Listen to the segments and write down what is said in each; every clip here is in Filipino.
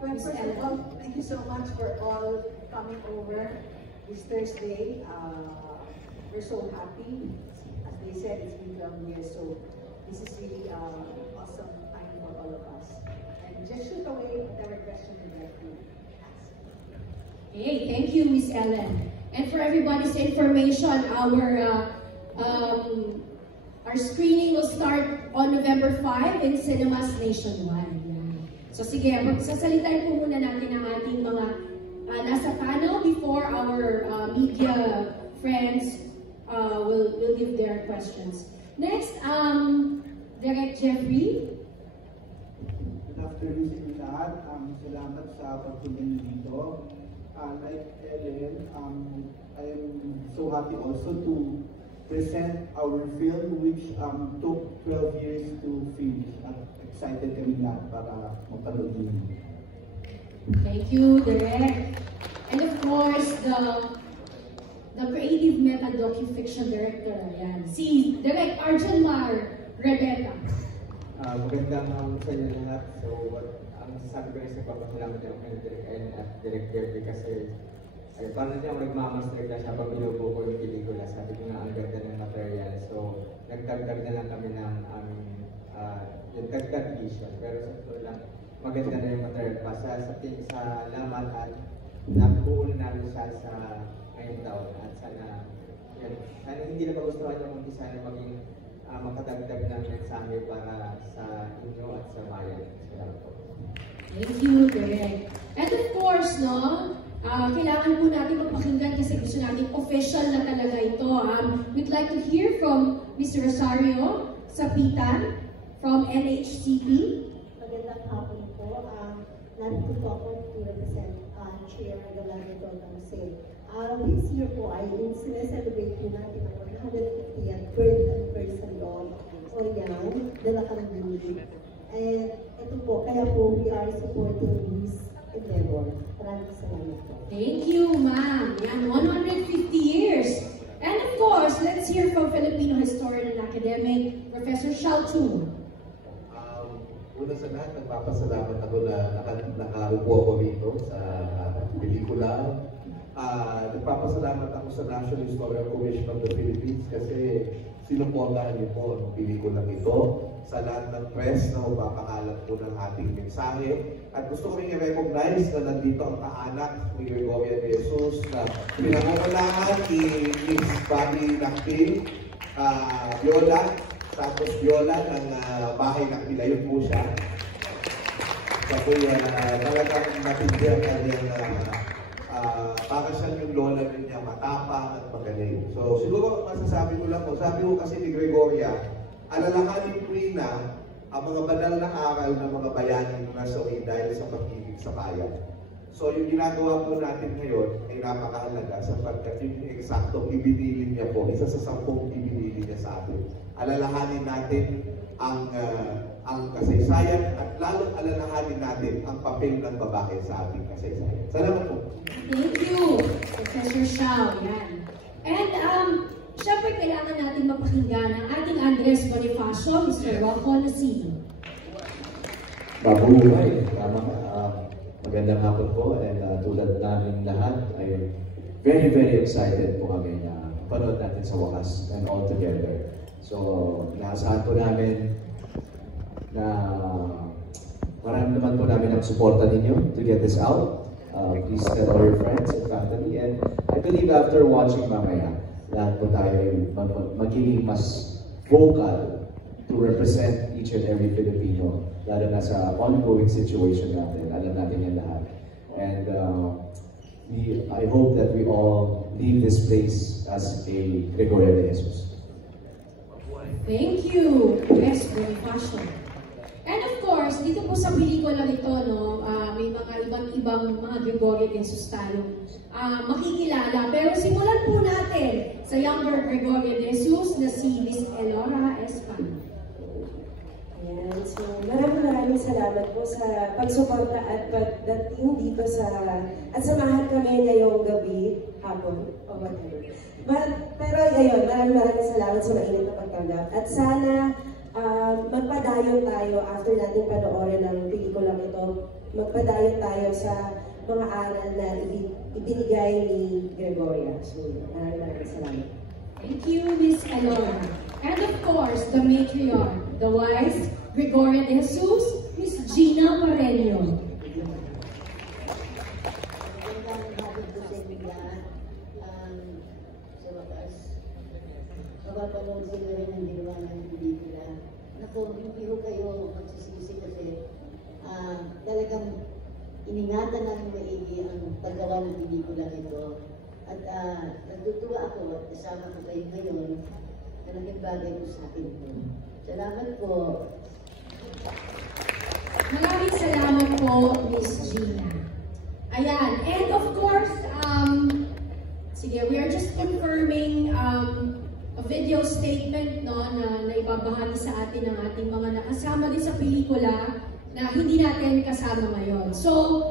Well, first of all, thank you so much for all coming over this Thursday. We're so happy. As they said, it's been 12 years, so this is really awesome time for all of us. And just shoot away whatever question you'd like to ask. Hey, thank you, Miss Ellen. And for everybody's information, our screening will start on November 5 in cinemas nationwide. So sige, sasalitahin po muna natin ang ating mga nasa panel before our media friends will give their questions. Next, Direct Jeffrey. Good afternoon sa inyo lahat. Salamat sa pagtuloy dito. Like Ellen, I am so happy also to present our film which took 12 years to finish. Excited kami lahat para mapanood din. Thank you, Direk. And of course, the creative meta docu-fiction director, yan, si Direk Arjun Mar Rebecca. Magandang hapon sa inyo lahat. So, ang sasabi ko rin sa papasalamat yung Direk Ellen at Direk Jeffrey kasi parang siya nagmamaster na siya pag binubo ko yung pelikula. Sabi ko nga ang ganda ng material. So, nagdagdag na lang kami ng aming yung dagdag vision. Pero sa totoo lang, maganda na yung material pa. Sa lamat at nabuo na namin siya sa ngayong taon. At sana hindi na magustuhan yung design na maging makadagdag ng mensahe para sa inyo at sa bayan. Salamat po. Thank you, Direk. And of course, kailangan po natin magpakinggan kasi gusto natin official na talaga ito. We'd like to hear from Mr. Rosario Sapitan from NHCP. Magandang hapon po. Narito po ako to represent Chair Galante Dolce. This year po ay sineselebrate po natin ang 150th birth anniversary of Oriang de la Carabini. And ito po, kaya po we are supporting this endeavor. Maraming salamat po. Thank you, ma'am. Yan, 150 years. And of course, let's hear from Filipino historian and academic, Professor Shao Tung. Una sa lahat, nagpapasalamat ako na nakaupo ako rito sa pelikula. Nagpapasalamat ako sa National Historical Commission of the Philippines kasi sinuportahan niyo po ang pelikulang ito sa lahat ng press na mapapakalat po ng ating mensahe. At gusto ko rin i-recognize na nandito ang kaanak ni Gregoria de Jesus na pinangungulangan ni Miss Bani Nakpil, Viola, tapos Viola ng bahay na Pilayon po siya. Kasi talagang matindi ang kanyang para siya yung lola niya, matapang at magaling. So siguro masasabi ko lang po, sabi ko kasi ni Gregoria, alalahanin ko rin na ang mga banal na aral ng mga bayani na nasawi dahil sa pag-ibig sa bayan. So yung ginagawa po natin ngayon ay napakahalaga sapagkat yung eksaktong ibinili niya po, isa sa 10 ibinili niya sa atin. Alalahanin natin ang kasaysayan at lalong alalahanin natin ang papel ng babae sa ating kasaysayan. Salamat po. Thank you, Professor Shao. Yan. And syempre kailangan natin mapakinggan ang ating Andres Bonifacio, Mr. Rocco Nasino. Mabuhay. Magandang hapon po and tulad namin lahat ay very, very excited po kami na panood natin sa wakas and all together. So, inaasahan po namin na marami naman po namin ang suporta ninyo to get this out. Please tell all your friends and family. And I believe after watching mamaya, lahat po tayo magiging mas vocal to represent each and every Filipino, lalo na sa ongoing situation natin. Alam natin yan lahat. And I hope that we all leave this place as a Gregoria de Jesus. Thank you, Andres Bonifacio. And of course, dito po sa pelikula nito, may mga ibang mga Gregoria de Jesus tayo makikilala. Pero simulan po natin sa younger Gregoria de Jesus na si Miss Elora Espan. Ayan, so maraming salamat po sa pagsuporta at pagdating dito at samahan kami ngayong gabi, hapon, o whatever. Pero ayun, maraming salamat sa mainit na pagtanggap. At sana magpadayon tayo after natin panoorin ang pelikulang ito magpadayo tayo sa mga aral na ibinigay ni Gregoria. So, maraming salamat. Thank you, Miss Elora. And of course, the matriarch, the wise Gregoria de Jesus, Miss Gina Moreno. Sa wakas, mapapanood sila rin ang ginawa ng pelikula. Naku, hindi ko kayo magsisisi kasi talagang iningatan namin maigi ang paggawa ng pelikula ito. At nagtutuwa ako at kasama ko kayo ngayon na naging bagay ko sa akin po. Salamat po. Maraming salamat po, Miss Gina. Ayan, and of course, sige, we are just confirming a video statement no, na ibabahagi sa atin ng ating mga nakasama din sa pelikula na hindi natin kasama ngayon. So,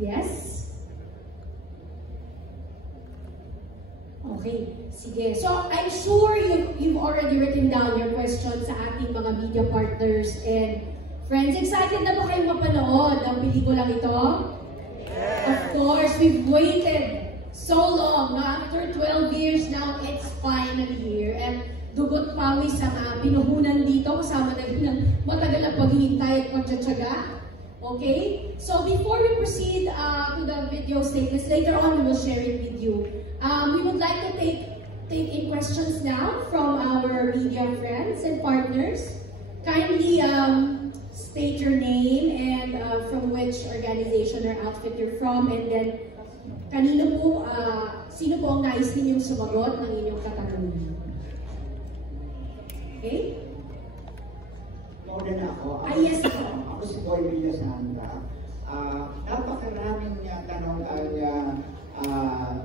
yes? Okay, sige. So, I'm sure you've already written down your questions sa ating mga media partners and friends. Excited na ba kayong mapanood ang pelikulang ito? Yes. Of course, we've waited so long. No? After 12 years now, it's finally here. And dugot pawis ang pinuhunan dito kasama na rin ng matagal na paghihintay at pagtsatsaga. Okay? So before we proceed to the video statements, later on we will share it with you. We would like to take in questions now from our media friends and partners. Kindly state your name and from which organization or outfit you're from, and then sino po ang nais ninyong sumagot ng inyong katanungan. Okay? Mauna na ako. Yes. Ako si Boy Villasanta. Napakaraming tanong ang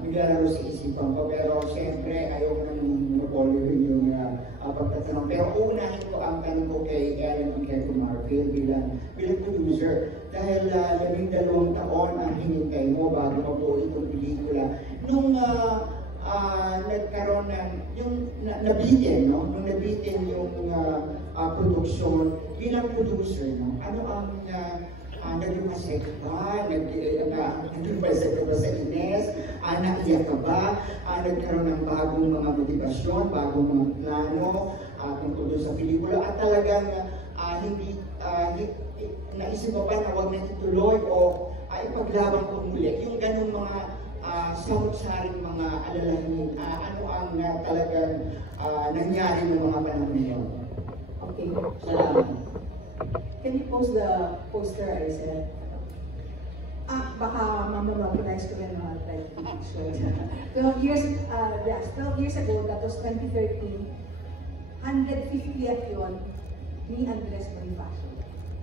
naglalaro sa isipan ko, pero siyempre ayoko nang mapolyo yung pagtatanong. Pero unahin ko ang tanong ko kay Ellen and kay Marvin bilang producer. Dahil 12 taon ang hinintay mo bago mabuo itong pelikula. Nung nagkaroon ng yung nabitin, no? Nung nabitin yung produksyon bilang producer, no? Ano ang naging masaya ka ba? Naging masaya ka ba sa Ines? Naiyak ka ba? Nagkaroon ng bagong mga motivasyon, bagong mga plano tungkol doon sa pelikula, at talagang hindi naisip pa na huwag na ituloy o ipaglaban ko muli. Yung ganun mga samot-saring mga alalahanin, ano ang talagang nangyari ng mga panahon ngayon. Okay, salamat. Can you post the poster I said? Baka mamamobilize ko yung mga shows. 12 years ago, that was 2013, 150th yun ni Andres Bonifacio.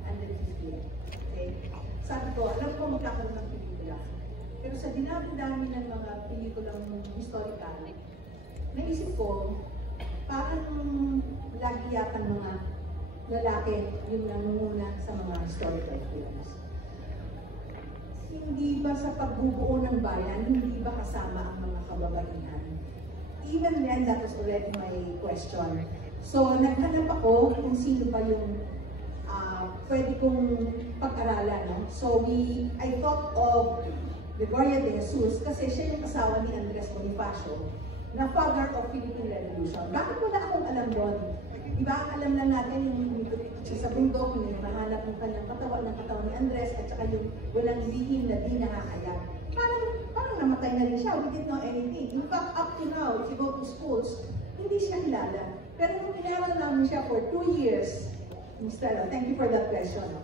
150th. Okay? Sabi ko, alam ko magkakaroon ng pelikula. Pero sa dinami-dami ng mga pelikulang historical, naisip ko, parang lagi yata mga lalaki yung nangunguna sa mga historical films. Hindi ba sa pagbubuo ng bayan, hindi ba kasama ang mga kababaihan? Even then, that was already my question. So, naghanap ako kung sino ba yung pwede kong pag-aralan. No? So, I thought of Gregoria de Jesus kasi siya yung asawa ni Andres Bonifacio na father of Philippine Revolution. Bakit wala akong alam doon? Diba, alam lang natin yung siya sa bundok, yung nahanap ng kanyang katawan ni Andres, at saka yung walang lihim na di nakakayat. Parang namatay na rin siya, we didn't know anything. In fact, up to now, if you go to schools, hindi siya kilala. Pero kung pinaral namin siya for 2 years, Mr. Thank you for that question. No?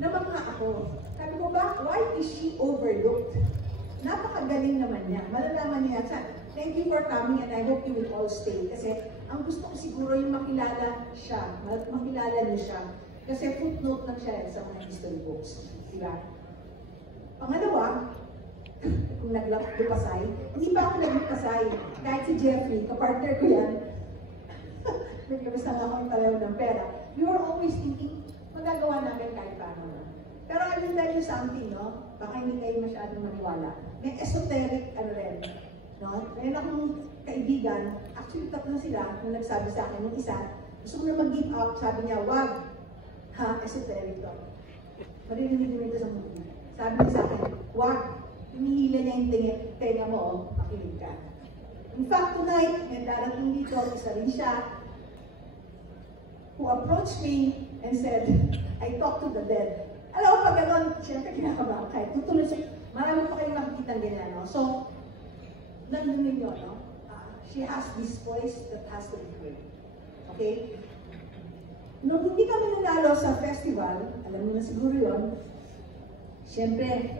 Namangha ako. Sabi ko ba, why is she overlooked? Napakagaling naman niya. Malalaman niya siya. Thank you for coming and I hope you will all stay. Kasi ang gusto ko siguro yung makilala siya. Makilala niyo siya. Kasi footnote lang siya sa mga history books. Diba? Pangalawa, kung naglapasay, hindi pa ako naglapasay. Kahit si Jeffrey, kapartner ko yan, naglabas na ako yung pareho ng pera. We were always thinking, magagawa namin kahit paano na. Pero I will tell you something, no? Baka hindi kayo masyadong maniwala. May esoteric, rin, no? Mayroon akong kaibigan, actually tatlo sila, nung nagsabi sa akin, yung isa, Gusto ko na mag-give up, sabi niya, wag. Ha, esoteric to. Marinig mo ito sa movie. Sabi niya sa akin, wag. Hinihila niya yung tenga mo, makinig ka. In fact, tonight, may darating dito, isa rin siya, who approached me and said, I talked to the dead. Alam mo, pag gano'n, siyempre kinakabahan kahit tutulog siya. Marami pa kayong makikita ganyan, no? So, nandun ninyo, no? She has this voice that has to be heard. Okay? Nung hindi kami nanalo sa festival, alam mo na siguro yun, siyempre,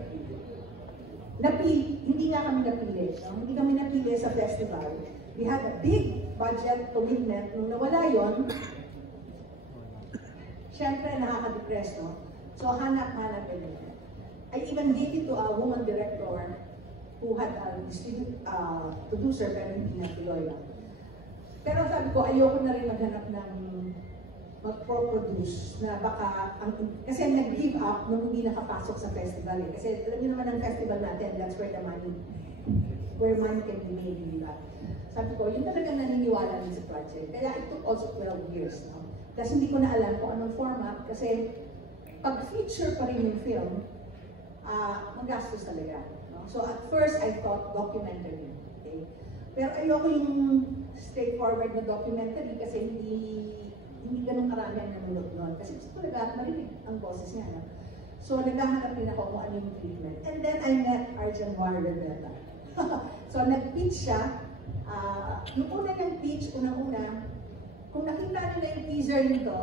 hindi nga kami napili. No? Hindi kami napili sa festival. We had a big budget commitment. Nung nawala yun, siyempre nakaka-depress, no? So hanap-hanap din. I even gave it to a woman director who had a producer pero hindi natuloy. Pero sabi ko, ayoko na rin maghanap ng mag-pro-produce na baka, kasi nag-give up nung hindi nakapasok sa festival. Eh. Kasi alam niyo naman ang festival natin, that's where the money can be made, di ba? Sabi ko, yun talaga naniniwala rin sa project. Kaya it took also 12 years. No? Kasi hindi ko na alam kung anong format, kasi pag feature pa rin yung film, magastos talaga. No? So at first, I thought documentary. Okay? Pero ayoko yung straightforward na documentary kasi hindi ganun karami ang nanonood nun. Kasi gusto talaga marinig ang boses niya. No? So naghahanap rin ako kung ano yung treatment. And then I met Arjan Warren. So nag-pitch siya. Yung una niyang pitch, unang-una, kung nakita niyo na yung teaser nito,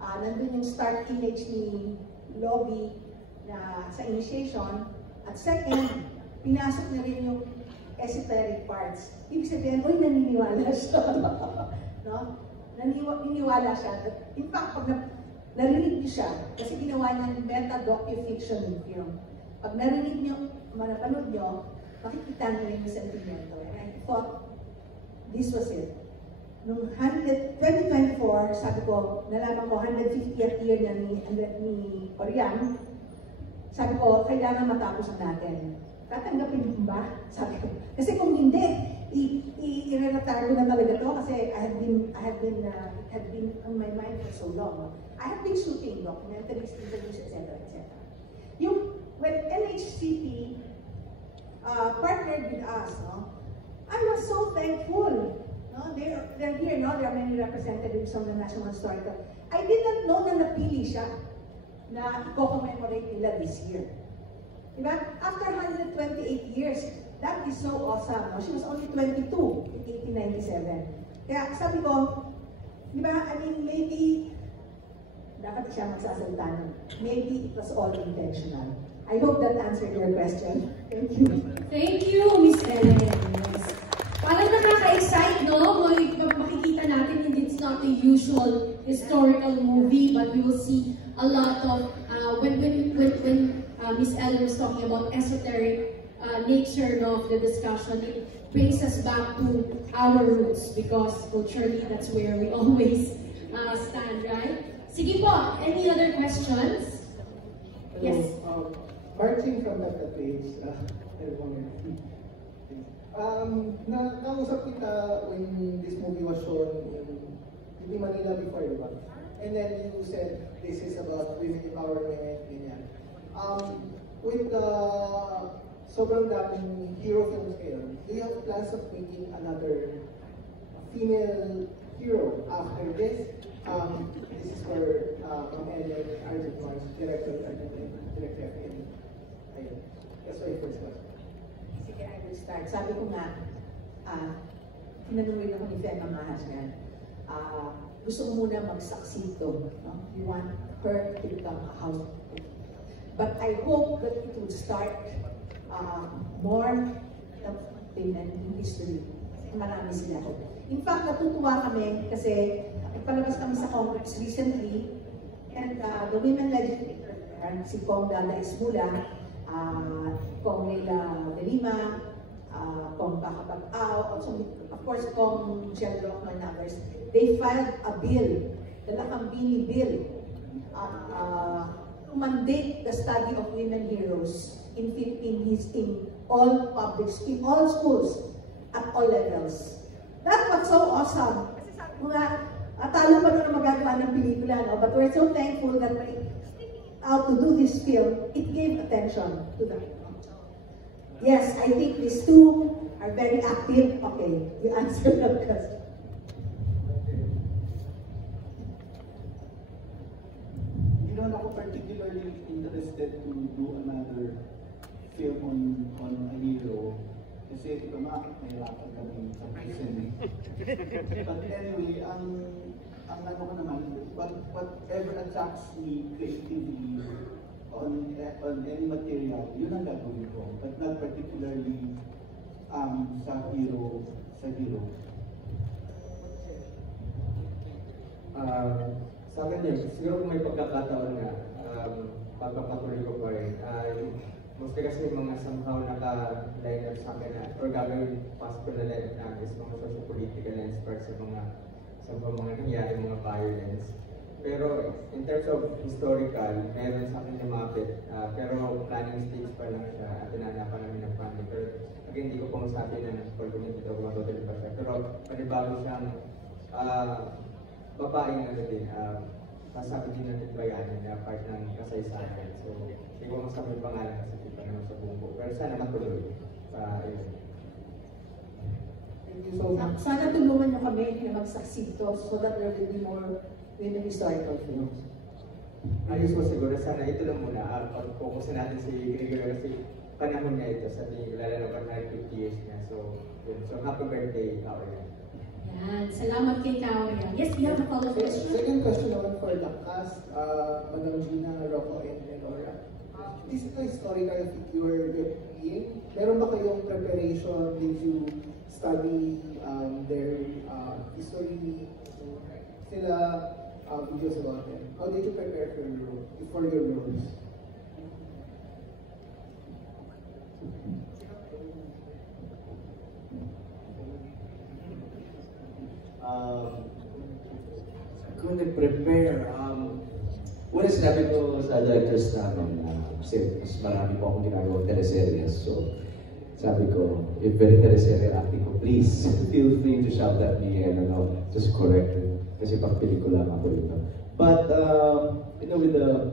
nandun yung start image ni Lobby na sa initiation. At second, pinasok na rin yung esoteric parts. Ibig sabihin, uy, naniniwala siya. No? Naniniwala siya. In fact, pag narinig niyo siya, kasi ginawa niya ng meta-docu-fiction film. Pag narinig niyo, manapanood niyo, makikita niyo yung sentimento. And I thought, this was it. Noong 2024, sabi ko, nalaman ko 150th year niya ni Orion, sabi ko, kailangan matapos natin. Tatanggapin mo ba? Sabi ko. Kasi kung hindi, i-retire ko na talaga to kasi it had been on my mind for so long. I have been shooting documentaries, interviews, etc. When NHCP partnered with us, no, I was so thankful. No? They're here, no? There are many representatives from the National Historical. I did not know na napili siya na i-commemorate nila this year. Diba? After 128 years, that is so awesome. No? She was only 22 in 1897. Kaya sabi ko, diba, I mean, maybe, dapat siya magsasalita nun. Maybe it was all intentional. I hope that answered your question. Thank you. Thank you, Miss Ellen. Yes. Parang nakaka-excite, no? Makikita natin, it's not the usual historical movie, but we will see a lot of, when Miss Ellen was talking about esoteric nature of the discussion, it brings us back to our roots because culturally that's where we always stand, right? Sige po, any other questions? Hello. Yes. Marching from that page, nakausap kita when this movie was shown in Manila before, diba? And then you said this is about women empowerment, ganyan. With the sobrang daming hero films ngayon, do you have plans of making another female hero after this? This is for Ellen Arjan Mars, Director FN. Ayun. That's my first question. Sige, I will start. Sabi ko nga, tinanungin ako ni Femma Mahas yan. Gusto ko muna mag-succeed to. No? You want her to become a household. But I hope that it will start more women in history. Marami sila. In fact, natutuwa kami kasi nagpalabas kami sa Congress recently and the women legislator there, si Kong Dada Ismula, Kong Leila de Lima, Kong Bacapag-Ao, also of course Kong Michelle Rockman and others, they filed a bill, the Lakambini Bill, to mandate the study of women heroes in Philippines in all schools, at all levels. That was so awesome. Kasi sabi ko nga, At alam pa na magagawa ng pelikula, no? But we're so thankful that we're out to do this film. It gave attention to them. Yes, I think these two are very active. Okay, you answered that question. Hindi naman ako particularly interested to do another film on a hero. Kasi ito nga, nahirapan kami sa prison. But anyway, ang ano ko naman, whatever attracts me creatively on any material, yun ang gagawin ko. But not particularly sa hero. Sa akin yun, siguro kung may pagkakataon na pagpapatuloy ko pa rin, mostly kasi yung mga somehow naka-line up sa akin na, or gagawin possible na line up is mga socio-political na inspired sa mga nangyari, mga violence. Pero in terms of historical, meron sa akin lumapit, pero planning stage pa lang siya at tinanapan namin ng funding. Pero again, hindi ko pong sabi na pag dito kung matutuloy pa siya. Pero panibago siyang babaeng ano din, sasabi din natin bayanin na part ng kasaysayan. So, hindi ko masabi yung pangalan kasi di pa naman sa bumbo. Pero sana matuloy. Ayun. Thank you so much. Sana tulungan nyo kami na mag-succeed to so that there will be more women historical films. Ayos ko siguro, sana ito lang muna. Pag-focusin natin si Gregory kasi panahon niya ito sa lalo na 150 years niya. So, yun. So, happy birthday, Kaoria. Yan. Salamat kay Kaoria. Yes, we have a follow-up question. Second question naman for the cast, Madam Gina, Rocco, and Lenora. This is a historical figure you're being. Meron ba kayong preparation? Did you study their history? Sila videos about them. How did you prepare for your roles? Kung nag-prepare, una sinabi ko sa directors namin, kasi mas marami po akong ginagawang teleseries, so sabi ko, if very teleserye acting ko, please feel free to shout at me and just correct it, kasi pang pelikula ako ito. But, with the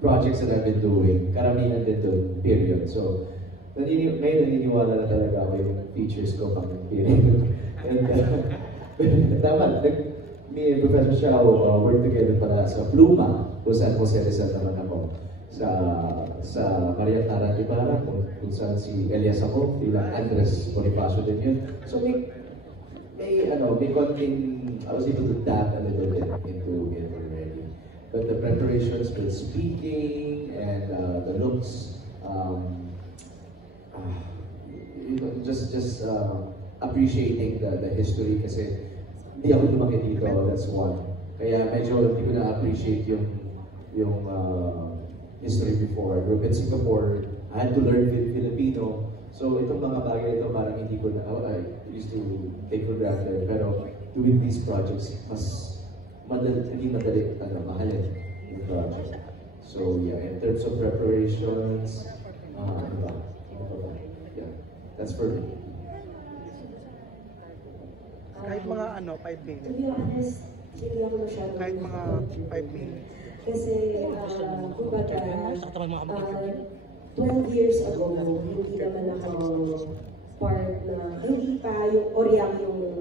projects that I've been doing, karamihan din doon, period. So, may naniniwala na talaga ako yung features ko pang period. And, tama, me and Professor Xiao work together para sa Pluma, kung saan Jose Rizal naman ako. Sa Maria Clara Ibarra, kung saan si Elias ako, bilang Andres Bonifacio din yun. So may konting, I was able to dab a little bit into it already. But the preparations with speaking and the looks, just appreciating the history kasi hindi ako lumaki dito, that's one. Kaya medyo hindi ko na-appreciate yung history before. I grew up in Singapore, I had to learn Filipino. So itong mga bagay ito parang hindi ko na, I used to take for granted. Pero doing these projects, hindi madali mahalin yung project. So yeah, in terms of preparations, yeah, that's for me. Kahit mga 5 minutes. To be honest, hindi ako masyadong Kahit mga 5 minutes. Kasi, kumbaga, 12 years ago, hindi naman ako part na, hindi pa yung Oriang yung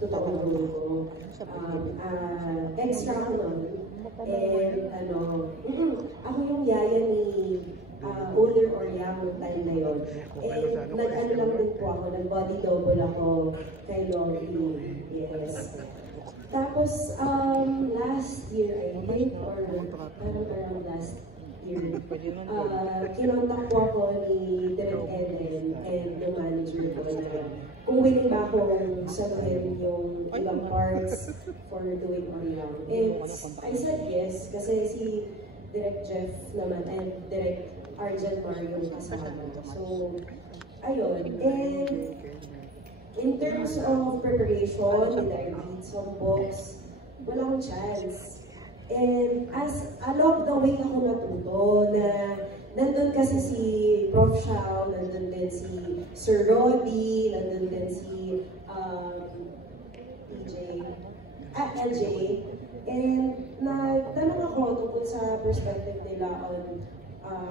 totoong role ko. Extra ako nun. And ako yung yaya ni older Oriang noong time na yun. And nag-ano lang din po ako, nag-body double ako kay Lori. Yes. Tapos, last year, I think, or parang around last year, kinontak po ako ni Direk Eden and the manager ko na kung willing ba akong saluhin yung ibang parts for doing Oriang. And I said yes, kasi si Direk Jeff naman and Direk Arjan Mario kasama. So, ayun. And in terms of preparation, did I read some books? Walang chance. And along the way ako natuto na nandun kasi si Prof. Xiao, nandun din si Sir Roddy, nandun din si PJ LJ, and nagtanong ako tungkol sa perspective nila on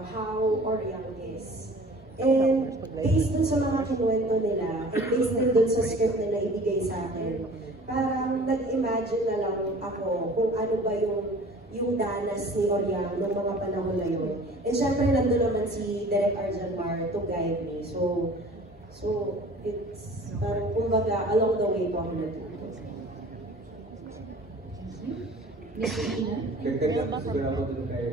how Oriang is. And based dun sa mga kinuwento nila, and based din dun sa script nila ibigay sa akin, parang nag-imagine na lang ako kung ano ba yung danas ni Oriang noong mga panahon na yun. And syempre nandun naman si Direk Arjan Mar to guide me. So it's parang kumbaga along the way po ako natuto. Dagdag lang siguro ako dun kayo.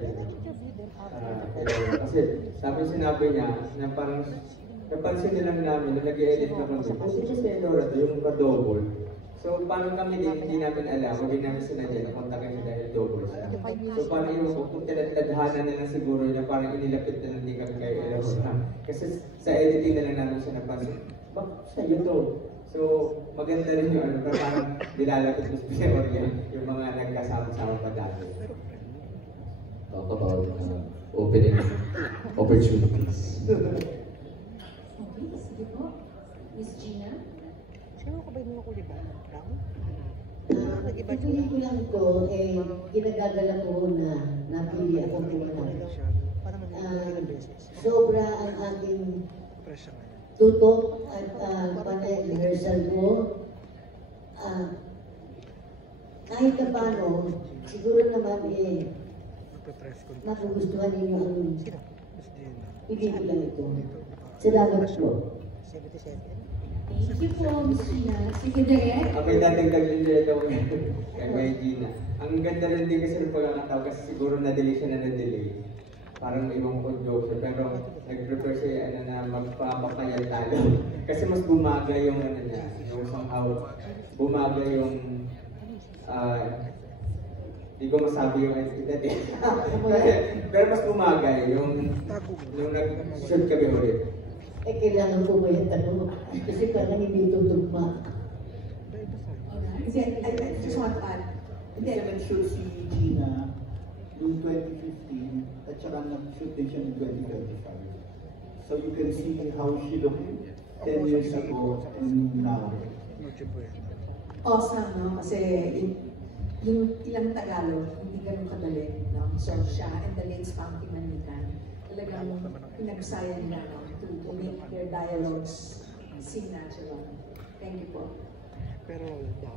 Kasi sinabi niya na parang napansin nilang namin na nag-edit na kami. Kasi si Elora to yung pa-double. So parang kami hindi namin alam, hindi namin sinadya na kontakin niya dahil double siya. So parang yung kung tinatadhana na lang siguro niya, parang inilapit na lang din kami kay Elora. Kasi sa editing na lang namin siya napansin, bakit sa'yo to? So maganda rin yung ano, parang nilalapit mo sa yung mga nagkasama-sama pa dati. Talk about opening opportunities. Okay, sige po. Miss Gina? Ito ko lang ito, ginagagala ko na napili ako kumana. Sobra ang aking tutok at panay-rehearsal ko. Kahit na paano, siguro naman magugustuhan ninyo ang pelikula ito. Salamat po. Thank you po, Miss Gina. Sige, Direk. Okay, dadagdag din dito kay Gina. Ang ganda rin din kasi ng pagkakataw kasi siguro na-delay siya na na-delay. Parang ibang joke siya, pero nag-prepare siya na magpapakayal talo. Kasi mas bumaga yung niya, yung somehow bumaga yung hindi ko masabi yung edad eh. Pero mas bumaga yung nag-shoot kami ulit. Kailangan ko ba yung tanong? Kasi parang hindi tutugma. I just want to add, hindi naman shoot si Gina noong 2015 at saka nag-shoot din siya noong 2025. So you can see how she looked 10 years ago and now. Awesome, no? Kasi yung ilang Tagalog, hindi ganun kadali, no? So siya and the late Spunky Manitan, talagang pinagsaya nila, no? To make their dialogues seem natural. Thank you po.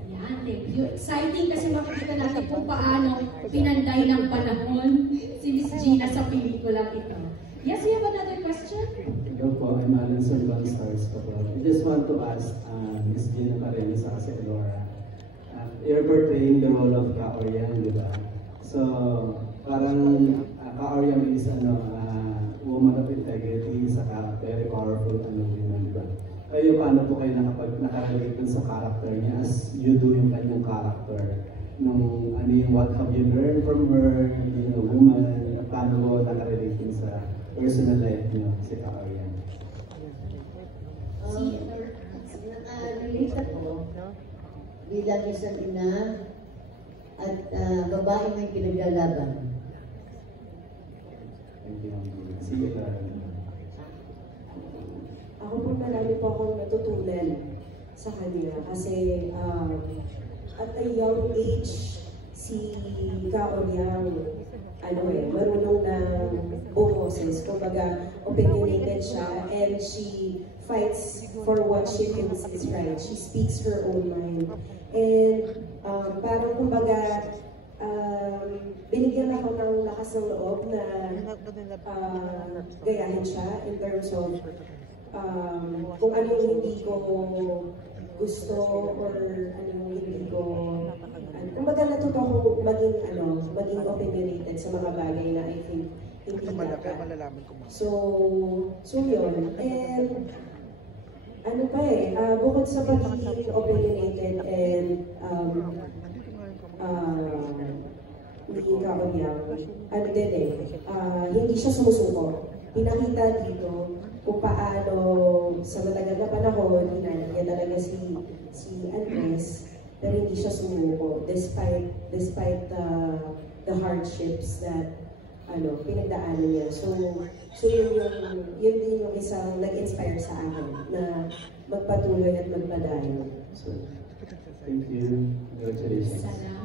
Yan, thank you. Exciting kasi makikita natin kung paano pinanday ng panahon si Miss Gina sa pelikula ito. Yes, we have another question? Hello po, I'm Alan Salvan Stars Kapag. I just want to ask Miss Gina Carena sa kasi Elora. You're portraying the role of Ka-Oriang, di ba? So, parang Ka-Oriang is woman of integrity sa character, very powerful woman, di ba? Kayo, paano po kayo nakarelate dun sa character niya as you do yung kanyang character? Nung what have you learned from her, being a woman, paano po nakarelate dun sa personal life niyo, si Ka-Oriang? Relate ako bilang isang ina at babae may pinaglalaban. Sige, Ako po marami po akong natutunan sa kanila kasi at a young age si Ka-Oriang marunong na bumoses, kumbaga opinionated siya and she fights for what she thinks is right. She speaks her own mind and parang kumbaga binigyan ako ng lakas ng loob na gayahin siya in terms of kung ano yung hindi ko gusto or ano yung hindi ko kumbaga natuto ko maging opinionated sa mga bagay na I think hindi dapat. So yun. And bukod sa pagiging opinionated and hindi Ka-Oriang, hindi siya sumusuko. Pinakita dito kung paano sa matagal na panahon, hinanagyan talaga si Andres, pero hindi siya sumuko despite the hardships that pinagdaanan niya. So yun din yung isang nag-inspire sa akin na magpatuloy at magpadayo. So, Thank you. Congratulations. Salamat.